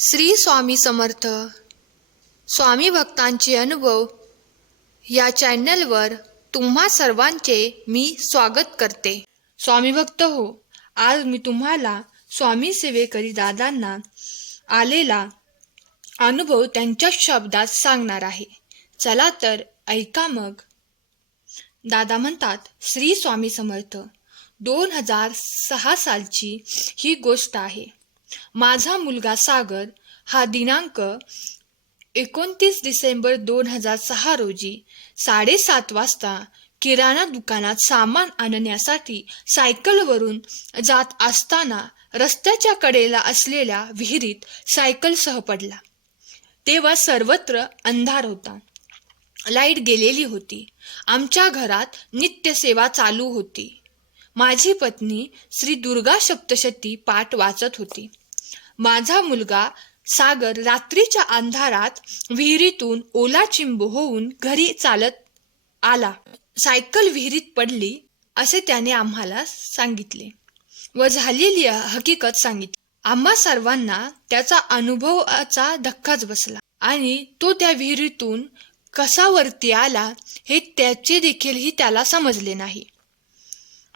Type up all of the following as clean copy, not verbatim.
श्री स्वामी समर्थ स्वामी भक्तांचे अनुभव या चॅनलवर तुम्हा सर्वांचे मी स्वागत करते। स्वामी भक्त हो, आज मी तुम्हाला स्वामी सेवेकरी दादांना आलेला अनुभव त्यांच्या शब्दात सांगणार आहे। चला तर ऐका मग। दादा म्हणतात, श्री स्वामी समर्थ। 2006 सालची ही गोष्ट आहे। माझा मुलगा सागर हा दिनांक 29 डिसेंबर 2006 रोजी 7:30 वाजता किराणा दुकानात सामान आणण्यासाठी सायकलवरून जात असताना रस्त्याच्या कडेला असलेल्या विहिरीत सायकलसह पडला। तेव्हा सर्वत्र अंधार होता, लाईट गेलेली होती। आमच्या घरात नित्यसेवा चालू होती। माझी पत्नी श्री दुर्गा सप्तशती पाठ वाचत होती। माझा मुलगा सागर रात्रीच्या अंधारात विहिरीतून ओला चिंब होऊन घरी चालत आला। सायकल विहिरीत पडली असे त्याने आम्हाला सांगितले व झालेली हकीकत सांगितली। आम्हा सर्वांना त्याचा अनुभवाचा धक्काच बसला आणि तो त्या विहिरीतून कसा वरती आला हे त्याचे देखील त्याला समजले नाही।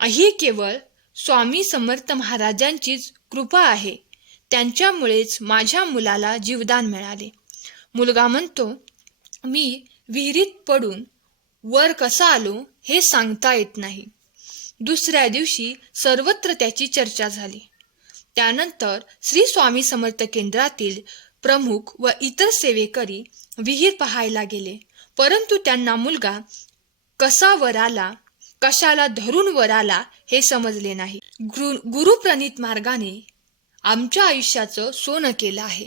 ही केवळ स्वामी समर्थ महाराजांचीच कृपा आहे। त्यांच्यामुळेच माझ्या मुलाला जीवदान मिळाले। मुलगा म्हणतो, मी विहिरीत पडून वर कसा आलो हे सांगता येत नाही। दुसऱ्या दिवशी सर्वत्र त्याची चर्चा झाली। त्यानंतर श्री स्वामी समर्थ केंद्रातील प्रमुख व इतर सेवेकरी विहीर पाहायला गेले, परंतु त्यांना मुलगा कसा वर आला, कशाला धरून वर आला हे समजले नाही। गुरुप्रणित मार्गाने आमच्या आयुष्याचं सोनं केलं आहे।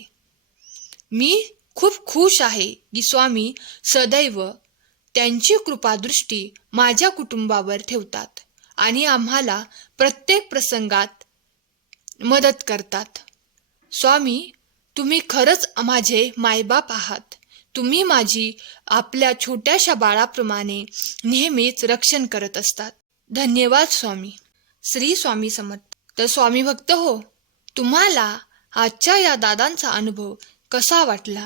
मी खूप खुश आहे की स्वामी सदैव त्यांची कृपादृष्टी माझ्या कुटुंबावर ठेवतात आणि आम्हाला प्रत्येक प्रसंगात मदत करतात। स्वामी, तुम्ही खरंच माझे मायबाप आहात। तुम्ही माझी आपल्या छोट्याशा बाळाप्रमाणे नेहमीच रक्षण करत असतात। धन्यवाद स्वामी। श्री स्वामी समर्थ। तर स्वामी भक्त हो, तुम्हाला आजच्या या दादांचा अनुभव कसा वाटला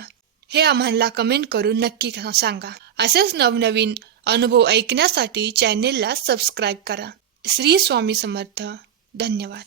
हे आम्हाला कमेंट करून नक्की सांगा। असेच नवनवीन अनुभव ऐकण्यासाठी चॅनेलला सबस्क्राईब करा। श्री स्वामी समर्थ। धन्यवाद।